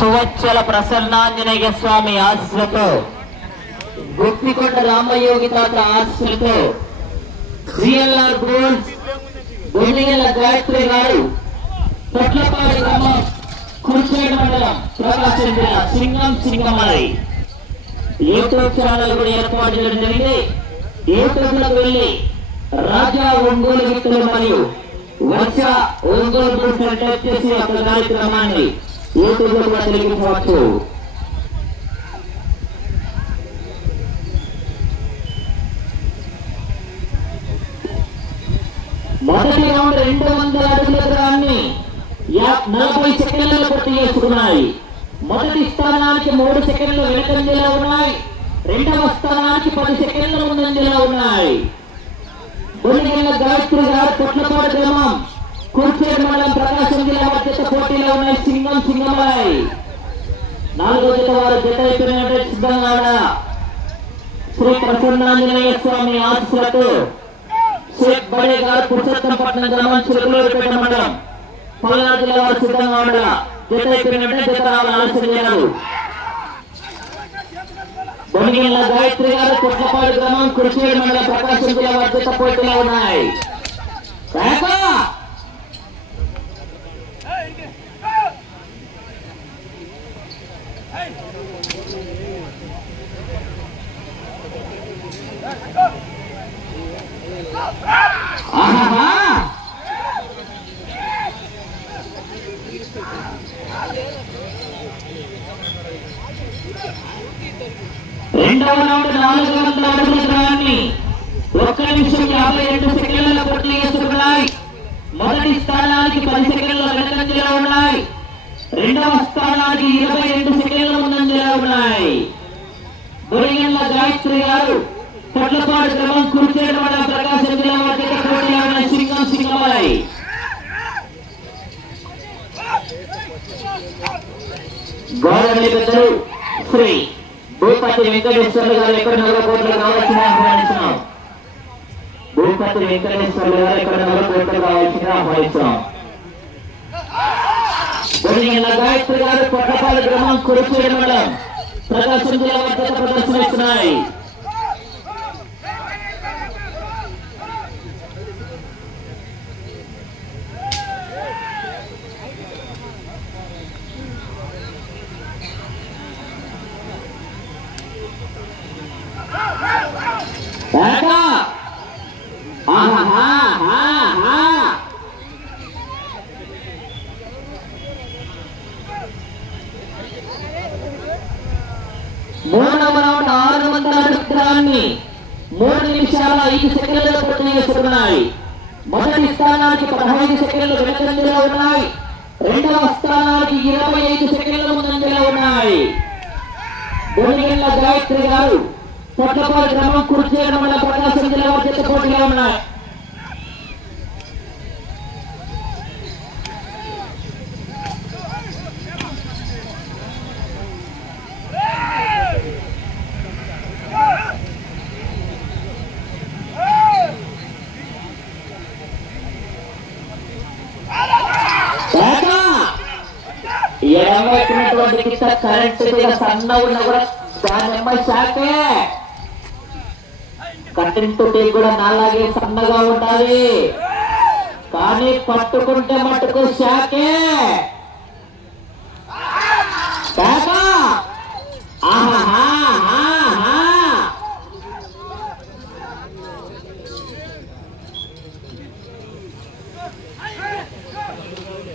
సువచ్చల ప్రసన్నాంజనేయ స్వామి ఆశ్రతో గుత్తికొండ రామయోగి తాత ఆశ్రతో CLR gold బొన్నిగల Gayatri గారు పొట్లపాడి గ్రామం కుర్చేడు మండలం ప్రకాశం జిల్లా సింగమలై యూట్యూబ్ ఛానల్ కూడా ఏర్పాటు చేయడం జరిగింది. యూట్యూబ్ లకు వెళ్లి రాజా ఒంగోలు వ్యక్తులు మరియు వర్ష ఒంగోలు గ్రూప్ టైప్ చేసి ఒక కార్యక్రమాన్ని యూట్యూబ్ లో కూడా తెలియజేయవచ్చు. మొదటి రౌండ్ 200 అడుగుల దూరాన్ని 40 సెకండ్లలో పూర్తి చేసుకున్నాయి. మొదటి స్థానానికి 3 సెకండ్లు వెనుకంజలో ఉన్నాయి. రెండవ స్థానానికి 10 సెకండ్ల ముందంజలో ఉన్నాయి. బొన్నిగల గాయత్రి గారు పొట్లపాడు గ్రామం కుర్చేడు మండలం ప్రకాశం జిల్లా మధ్య పోటీలో ఉన్నాయి. సింగమలై 4వ జత వారు జత అయిపోయిన సిద్ధంగా శ్రీ ప్రసన్నాంజనేయ స్వామి ఆశీస్సులతో షేక్ బడే గారు పురుషోత్తంపట్నం గ్రామం చిరుకులూరుపేట మండలం పల్నాడు జిల్లా వారు సిద్ధంగా ఉండగా జత అయిపోయినట్టే జత రావాలని ఆలోచన చేయరు. బొన్నిగల గాయత్రి గారు పొట్లపాడు గ్రామం కుర్చేడు మండలం ప్రకాశం జిల్లా వారి జత పోటీలో ఉన్నాయి. రెండవ రౌండ్ 400 అడుగుల దూరాన్ని 1 నిమిషం 52 సెకండ్లలో పూర్తి చేసుకున్నాయి. మొదటి స్థానానికి 10 సెకండ్ల వెనుకంజలో ఉన్నాయి. రెండవ స్థానానికి 22 సెకండ్ల ముందంజలో ఉన్నాయి. బొన్నిగల గాయత్రి గారు పొట్లపాడు గ్రామం కుర్చేడు మండలం ప్రకాశం జిల్లా మధ్య పోటీలో ఉన్న సింగమలై గౌరవ పెద్దలు శ్రీ భూపతి వెంకటేశ్వర్లు గారు ఎక్కడ 4 కోట్లు కావాల్సిన ఆహ్వానించినాం. భూపతి వెంకటేశ్వర్లు గారు ఎక్కడ 4 కోట్లు కావాల్సిన ఆహ్వానించినాం. బొన్నిగల గాయత్రి గారు పొట్లపాడు గ్రామం కుర్చేడు మండలం ప్రకాశం జిల్లా మధ్య ప్రదర్శనిస్తున్నాయి. మూడవ రౌండ్ 600 అడుగుల దూరాన్ని 3 నిమిషాల 5 సెకండ్లలో పూర్తి చేసుకున్నాయి. మొదటి స్థానానికి 15 సెకండ్లు వెనుకంజలో ఉన్నాయి. రెండవ స్థానానికి 25 సెకండ్ల ముందంజలో ఉన్నాయి. బొన్నిగల గాయత్రి గారు పొట్లపాడు గ్రామం కుర్చేడు మండలం ప్రకాశం జిల్లా మధ్య పోటీలో ఉన్నాయి. ఎడమవైపునటువంటి కరెంట్ సన్న ఉన్న కూడా దాని అమ్మాయి శాఖే కరెంట్ కూడా నాలాగే సన్నగా ఉండాలి, కానీ పట్టుకుంటే మట్టుకు శాఖే.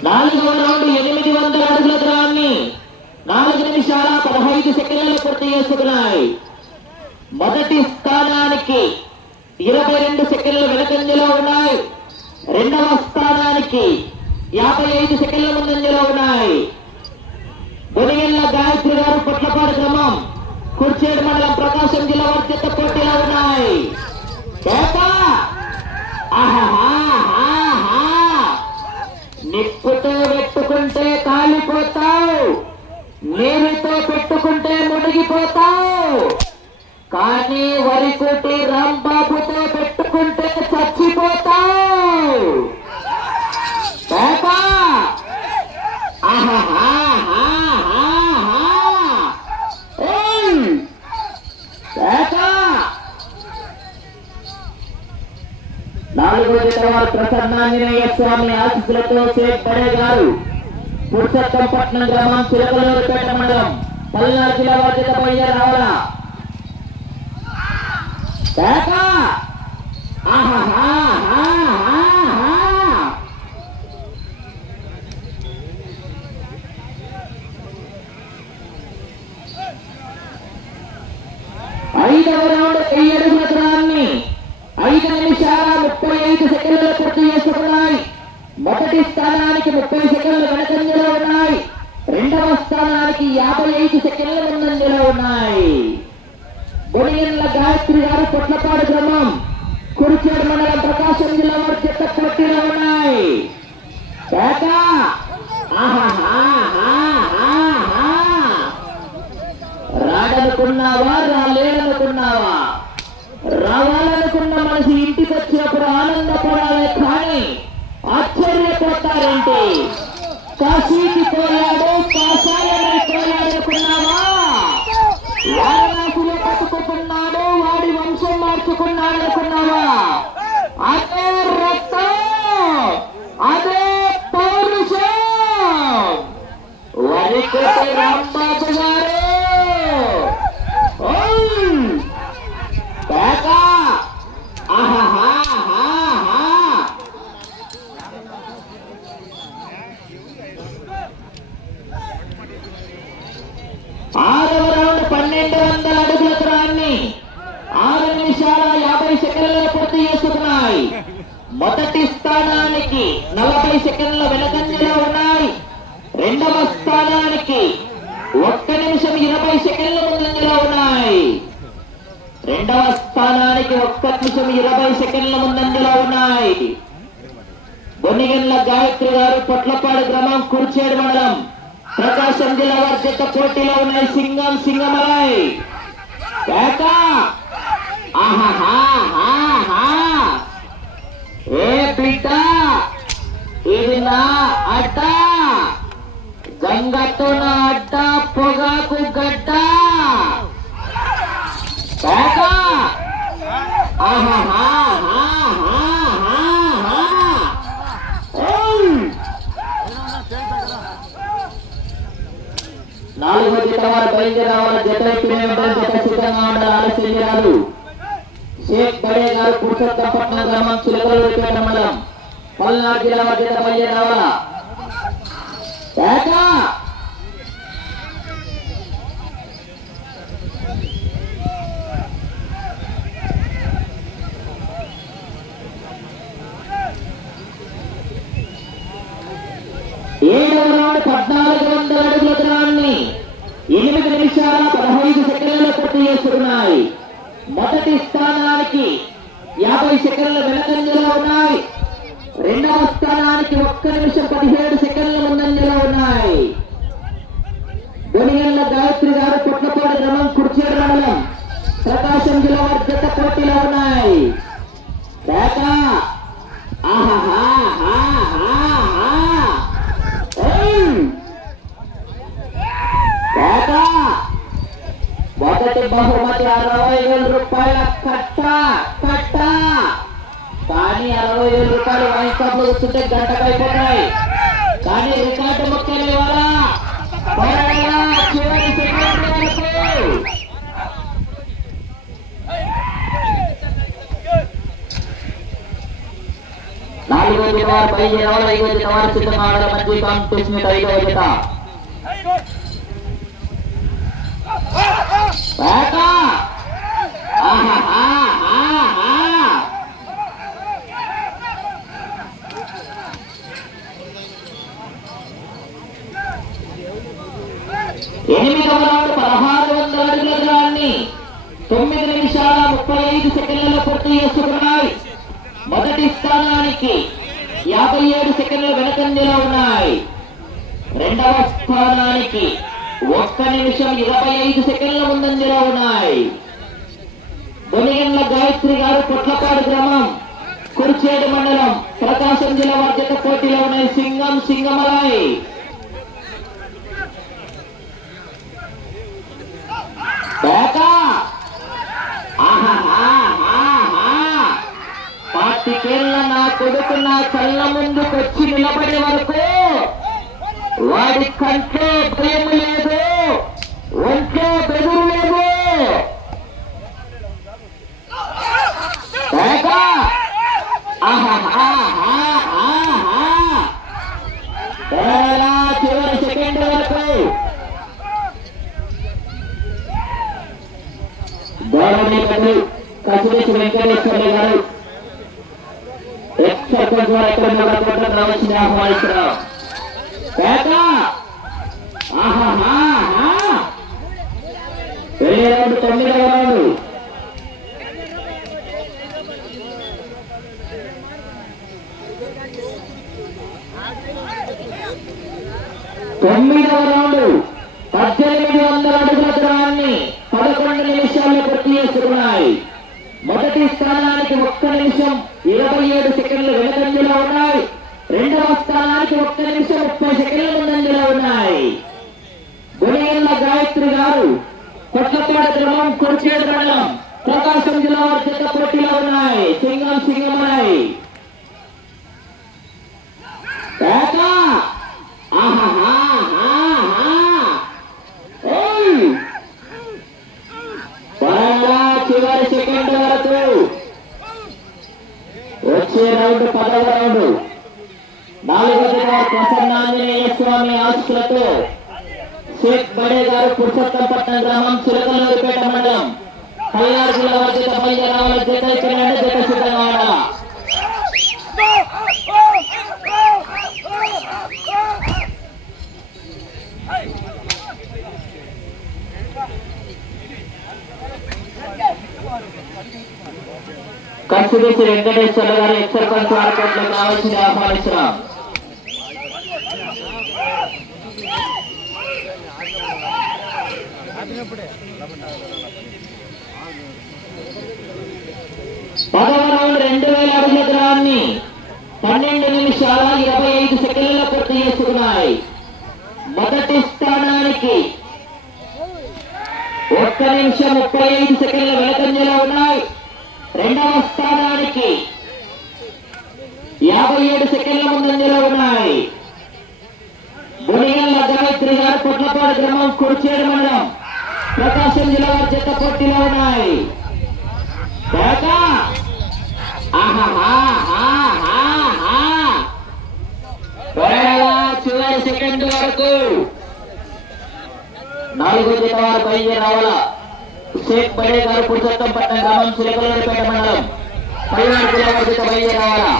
నాలుగవ రౌండ్ 800 అడుగుల దూరాన్ని 4 నిమిషాల 15 సెకండ్లలో పూర్తి చేసుకున్నాయి. మొదటి స్థానానికి 22 సెకండ్లు వెనుకంజలో ఉన్నాయి. రెండవ స్థానానికి 55 సెకండ్ల ముందంజలో ఉన్నాయి. బొన్నిగల గాయత్రి గారు పొట్లపాడు గ్రామం కుర్చేడు మండలం ప్రకాశం జిల్లా మధ్య పోటీలో ఉన్నాయి. నిప్పుతో పెట్టుకుంటే కాలిపోతావు, నీరుతో పెట్టుకుంటే మునిగిపోతావు, కానీ వరికుటి రాంబాబుతో పెట్టుకుంటే చచ్చిపోతావు. ఆహా వీరాంజనేయ స్వామి ఆశీస్సులతో షేక్ బడే గారు పురుషోత్తంపట్నం గ్రామం చిలకలూరుపేట మండలం పల్నాడు జిల్లా వారి జత బయలుదేరి రావాలా. ఐదవ రౌండ్ 10 అడుగుల దూరాన్ని 5 నిమిషాల 35 సెకండ్లలో పూర్తి చేసుకున్నాయి. మొదటి స్థానానికి 30 సెకండ్లు వెనకంజలో ఉన్నాయి. రెండవ స్థానానికి 55 సెకండ్ల ముందంజలో ఉన్నాయి. బొడియన్ల గాయత్రి గారు పొట్లపాడు గ్రామం కురిచేడు మండలం ప్రకాశం జిల్లా వారి చెత్త పోటీలో ఉన్నాయి. రాడనుకున్నావా రాలేదనుకున్నావా? రావాలనుకున్న మనిషి ఇంటికి వచ్చినప్పుడు ఆనందపడాలి కానీ ఆశ్చర్యపోతారేంటి? కాశీకి పోయాడు కాషాయమైపోయాడనుకున్నావా? వారణాసిలో పట్టుకుంటున్నాడు వాడి వంశం మార్చుకున్నాడు అనుకున్నావా? అదే రక్తం అదే పౌరుషం వరికొట్టి రాంబాబు గారు. ఆరవ రౌండ్ 1200 అడుగుల దూరాన్ని 6 నిమిషాల 50 సెకండ్లలో పూర్తి చేసుకున్నాయి. మొదటి స్థానానికి 40 సెకండ్ల వెనకంజలో ఉన్నాయి. రెండవ స్థానానికి 1 నిమిషం 20 సెకండ్ల ముందంజలో ఉన్నాయి. రెండవ స్థానానికి 1 నిమిషం 20 సెకండ్ల ముందంజలో ఉన్నాయి. బొన్నిగండ్ల గాయత్రి గారు పొట్లపాడు గ్రామం కుర్చేడు మండలం ప్రకాశం జిల్లా వారి చెత్త పోటీలో ఉన్నాయి. సింగం సింగమలై ఏ బిడ్డ ఇది నా అడ్డ గంగతో నా అడ్డ పొగాకు గడ్డ నాలుగో జత వారు బయలుదేరి రావాలి. జత జత సిద్ధంగా ఉండాలి. ఆలస్యం చేయాలి. షేక్ బడే గారు పురుషోత్తంపట్నం గ్రామం చిలకలూరుపేట మండలం పల్నాడు జిల్లా వారి జత బయలుదేరి రావాలా. 1400 అడుగుల దూరాన్ని 8 నిమిషాల 15 సెకండ్లలో పూర్తి చేసుకున్నాయి. మొదటి స్థానానికి 50 సెకండ్ల వెనకంజలో ఉన్నాయి. రెండవ స్థానానికి 1 నిమిషం 17 సెకండ్ల ముందంజలో ఉన్నాయి. బొనిగండ్ల గాయత్రి గారు పొట్లపాడు గ్రామం కుర్చేడు మండలం ప్రకాశం జిల్లా వారి జత పోటీలో ఉన్నాయి. మొదటి బహుమతి 60,000 రూపాయల కట్ట కట్ట. కానీ 60,000 రూపాయలు వైన్ షాప్ లో కూర్చుంటే గంటకైపోతాయి. కానీ రికార్డు ముఖ్యం ఇవ్వాలా. చివరి సెకండ్ వరకు 4వ జత వారు బయలుదేరాలి. 5వ జత వారు సిద్ధంగా ఆడాలి. మంచి కాంపిటీషన్ 5వ జత. ఎనిమిదవ రౌండ్ 1600 అడుగుల దూరాన్ని 9 నిమిషాల 35 సెకండ్లలో పూర్తి చేసుకున్నాయి. మొదటి స్థానానికి 57 సెకండ్ల వెనకంజలో ఉన్నాయి. రెండవ స్థానానికి 1 నిమిషం 25 సెకండ్ల ముందంజలో ఉన్నాయి. బొనిగండ్ల గాయత్రి గారు పొట్లపాడు గ్రామం కుర్చేడు మండలం ప్రకాశం జిల్లా వారి జత పోటీలో ఉన్నాయి. సింగం సింగమలై పాతికేళ్ల కొడుకు నా కళ్ళ ముందుకు వచ్చి నిలబడే వరకు వాడి కంట్లో భయం లేదు, ఒంట్లో బెదురు లేదు. చివరి సెకండ్ వరకు గౌరవనీయులు కసిరేసి వెంకటేశ్వర గారు ఎక్స్ సర్పంచ్ వారు ఎక్కడ రావాల్సింది ఆహ్వానిస్తున్నాం. వెళ్ళే రౌండ్ 9వ రౌండ్. తొమ్మిదవ రౌండ్ 1800 అడుగుల దూరాన్ని 11 నిమిషాల్లో పూర్తి చేసుకున్నాయి. మొదటి స్థానానికి 1 నిమిషం 27 సెకండ్లు వెనుకంజలో ఉన్నాయి. రెండవ స్థానానికి 1 నిమిషం 30 సెకండ్ల ముందంజలో ఉన్నాయి. గుణియల్ల గాయత్రి గారు కొత్తపాడ గ్రామం కొర్చేడు మండలం ప్రకాశం జిల్లా జత పోటీలో ఉన్నాయి. సింగమై చివరి సెకండ్ వరకు వచ్చే రౌండ్ 10వ రౌండ్. 4వ ప్రసన్నాంజనేయ స్వామి ఆశీస్సులతో షేక్ బడే గారు పురుషోత్తంపట్నం గ్రామం చిలకలూరుపేట మండలం పల్నాడు జిల్లా జత బయలుదేరాల జత ఇక్కడ జత సిద్ధంగా. కసిరేసి వెంకటేశ్వర గారు ఎక్స్ సర్పంచ్ వారికోట్లో కావాల్సింది ఆహ్వానిస్తున్నాం. పదవ రౌండ్ 2000 అడుగుల దూరాన్ని 12 నిమిషాల 25 సెకండ్లలో పూర్తి చేసుకున్నాయి. మొదటి స్థానానికి 1 నిమిషం 35 సెకండ్ల వెనుకంజలో ఉన్నాయి. రెండవ స్థానానికి 57 సెకండ్ల ముందంజలో ఉన్నాయి. గుణిగల్ల గాయత్రి గారు కొట్లపాడు గ్రామం కుర్చేడు మండలం ప్రకాశం జిల్లా జత పోటీలో ఉన్నాయి. చివరి సెకండ్ వరకు 4వ జత వారు బయలుదేరి రావాలా. షేక్ బడే గారు పురుషోత్తంపట్నం గ్రామం చిలకలూరుపేట మండలం పల్నాడు జిల్లా జత బయలుదేరి రావాలా.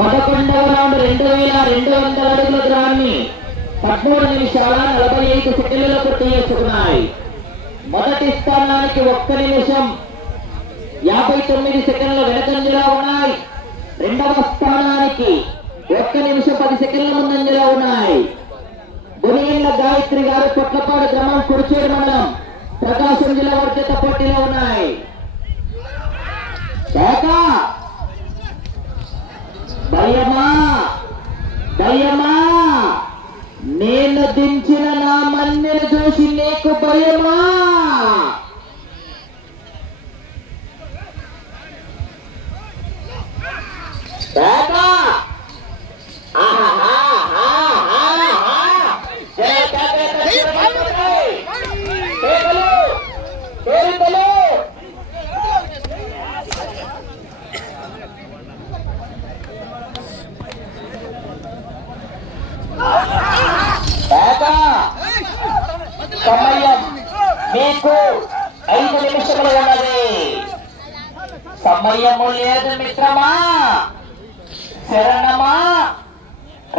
పదకొండవ రౌండ్ 2200 అడుగుల దూరాన్ని 13 నిమిషాల 45 సెకండ్లలో పూర్తి చేసుకున్నాయి. మొదటి స్థానానికి 1 నిమిషం 59 సెకండ్ల వెనుకంజలో ఉన్నాయి. రెండవ స్థానానికి 1 నిమిషం 10 సెకండ్ల ముందంజలో ఉన్నాయి. గుణిగల్ల గాయత్రి గారు కొట్లపాడు గ్రామం కుర్చేడు మండలం ప్రకాశం జిల్లా జత పోటీలో ఉన్నాయి. భయమా నేను దించిన నా మన్నెను చూసి నీకు భయమా? సమయం మీకు 5 నిమిషములు ఉన్నది. సమయము లేదు మిత్రమా, శరణమా,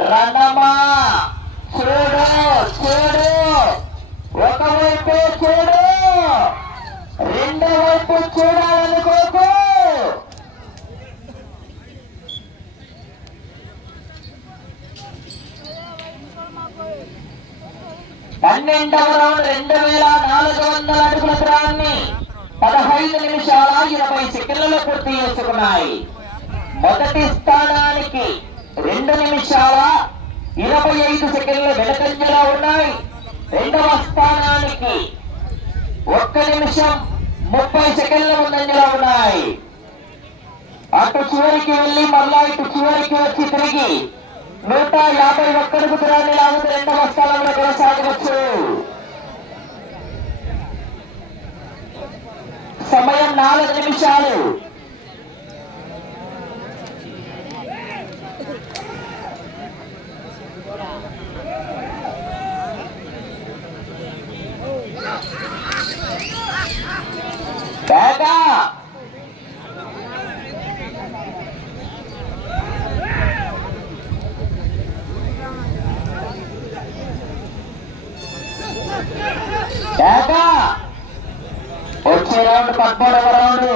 రణమా. చూడు చూడు, ఒకవైపు చూడు, రెండో వైపు చూడాలనుకోకు. 12వ రౌండ్ 2400 అడుగుల దూరాన్ని 15 నిమిషాల 20 సెకండ్లలో పూర్తి చేసుకున్నాయి. మొదటి స్థానానికి 2 నిమిషాల 25 సెకండ్లు వెనుకంజలో ఉన్నాయి. రెండవ స్థానానికి 1 నిమిషం 30 సెకండ్ల ముందంజలో ఉన్నాయి. అటు చివరికి వెళ్ళి మళ్ళా ఇటు చివరికి వచ్చి తిరిగి 151 దూరాన్ని లాగుతూ రెండవ స్థానంలో కొనసాగవచ్చు. సమయం 4 నిమిషాలు. వచ్చే రౌండ్ 13వ రౌండ్.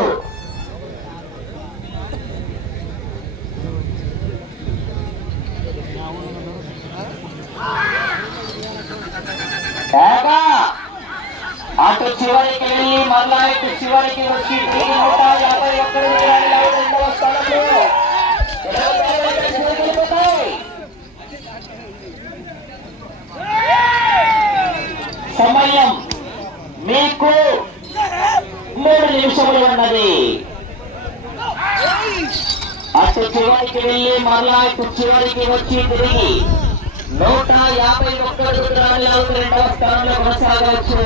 అటు చివరికి వెళ్ళి మళ్ళా ఇటు చివరికి వచ్చి 151 రెండవ స్థానంలో సమయం మీకు 3 నిమిషములు ఉన్నది. అటు చివరికి వెళ్ళి మళ్ళా ఇటు చివరికి వచ్చి తిరిగి 151 దూరాన్ని లాగుతూ రెండవ స్థానంలో కొనసాగవచ్చు.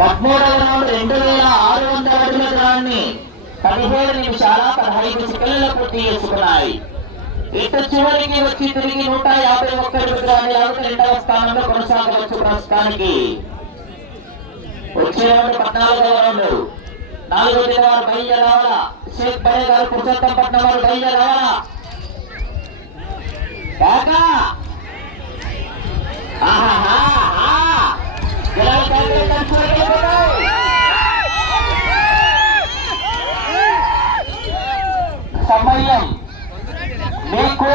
13వ రౌండ్ 2600 అడుగుల దూరాన్ని 17 నిమిషాల 15 సెకండ్లలో పూర్తి చేసుకున్నాయి. ఇటు చివరికి వచ్చి తిరిగి 151 దూరాన్ని లాగుతూ రెండవ స్థానంలో కొనసాగవచ్చు. ప్రస్తుతానికి వచ్చే రౌండ్ 14వ రౌండ్. 4వ తేదీ వారు బయలుదేరావాలా. షేక్ బడే గారు పురుషోత్తంపట్నం వారు బయలుదేరావాలా. సమయం మీకు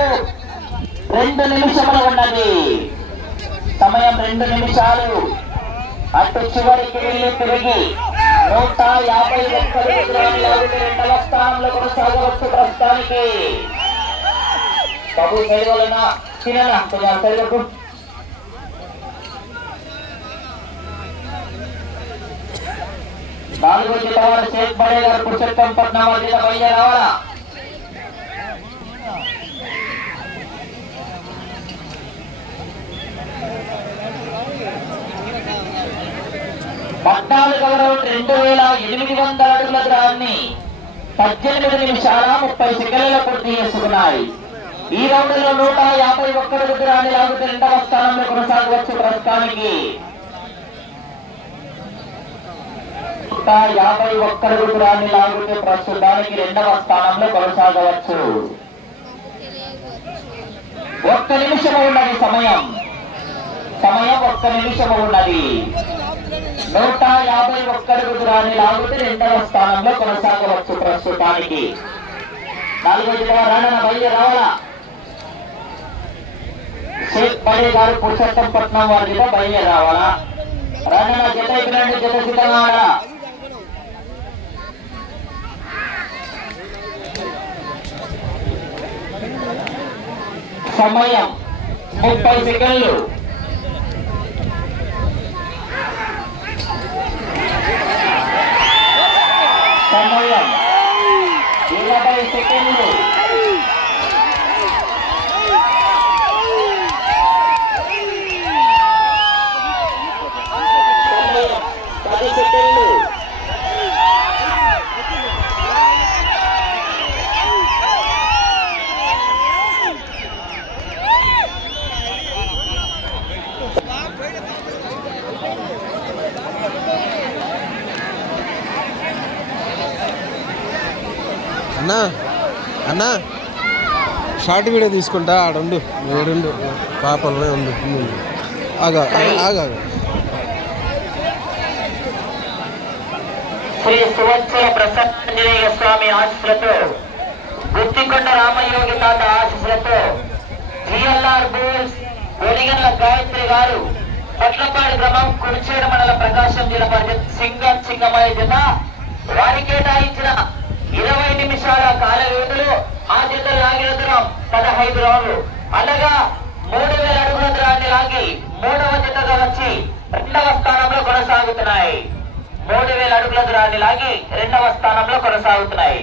2 నిమిషములు ఉన్నది. సమయం 2 నిమిషాలు. అటు చివరికి వెళ్ళి తిరిగి 151 రెండవ స్థానంలో కొనసాగవచ్చు. ప్రస్తుతానికి బాబు సైవలన తిననా సైవకు 4వ జత వారు షేక్ బడే గారు పురుషోత్తంపట్నం వారి జత బయలుదేరావాలా. పద్నాలుగవ రౌండ్ 2800 అడుగుల దూరాన్ని 18 నిమిషాల 30 సెకండ్లలో పూర్తి చేసుకున్నాయి. ఈ రౌండ్ లో 151 దూరాన్ని లాగుతూ రెండవ స్థానంలో కొనసాగవచ్చు. ప్రస్తుతానికి 151 దూరాన్ని లాగుతూ ప్రస్తుతానికి రెండవ స్థానంలో కొనసాగవచ్చు. 1 నిమిషము ఉన్నది. సమయం 1 నిమిషము ఉన్నది. 151 దూరాన్ని లాగుతూ రెండవ స్థానంలో కొనసాగవచ్చు. ప్రస్తుతానికి 4వ జత రాణన బయలుదేరావాలా. షేక్ బడే గారు పురుషోత్తంపట్నం వారి జత బయలుదేరావాలా. రాణన జత అయిపోయినండి. జత సిద్ధంగా సమయం 30 సెకండ్లు. సమయం 20 సెకండ్లు. సమయం 10 సెకండ్లు. అన్నా అన్నా షార్ట్ వీడియో తీసుకుంటా ఆడుండు ఏడుండు పాపలనే ఉండు ఆగా ఆగా శ్రీ సువత్సల ప్రసన్నాంజనేయ స్వామి ఆశీస్సులతో గుత్తికొండ రామయోగి తాత ఆశీస్సులతో జిఎల్ఆర్ బోల్స్ ఒలిగన్ల గాయత్రి గారు పట్లపాడి గ్రామం కుడిచేడు మండల ప్రకాశం జిల్లా పరిషత్ సింగమయ్య జత వారి కేటాయించిన 20 నిమిషాల కాల వ్యవధిలో ఆ జత లాగిన దూరం 15 రౌండ్లు అనగా 3000 అడుగుల దూరాన్ని లాగి 3వ జతగా వచ్చి 2వ స్థానంలో కొనసాగుతున్నాయి. 3000 అడుగుల దూరాన్ని లాగి 2వ స్థానంలో కొనసాగుతున్నాయి.